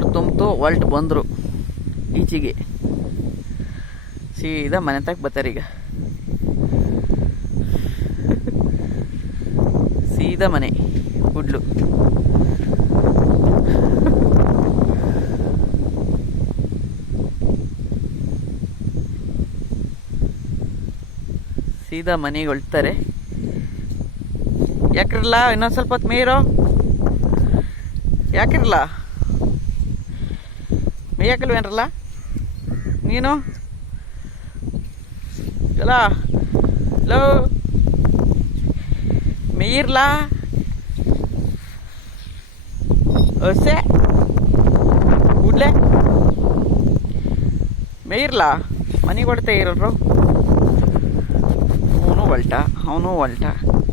ಅವ್ರು ತುಂಬ್ತು ಹೊಲ್ಟು ಬಂದರು ಈಚೆಗೆ. ಸೀದಾ ಮನೆ ತಕ್ಕ ಬರ್ತಾರೀಗ. ಸೀದಾ ಮನೆ ಗುಡ್ಲು. ಸೀದಾ ಮನೆಗೆ ಹೊಳ್ತಾರೆ. ಯಾಕಿರಲ್ಲ ಇನ್ನೊಂದು ಸ್ವಲ್ಪ ಹೊತ್ತು ಮೇಯ್ರೋ, ಯಾಕಿರಲ್ಲ ಮೇಯಕಲ್ವೇನ್ರಲ್ಲ ನೀನು ಎಲ್ಲ ಲೋ ಮೇಯಿರ್ಲಾ ಹೊಸೆ ಕೂಡ್ಲೆ ಮೇಯಿರ್ಲಾ ಮನೆಗೆ ಹೊಳ್ತಾ ಇರಲ್ರು. ಅವನು ಹೊಲ್ಟ.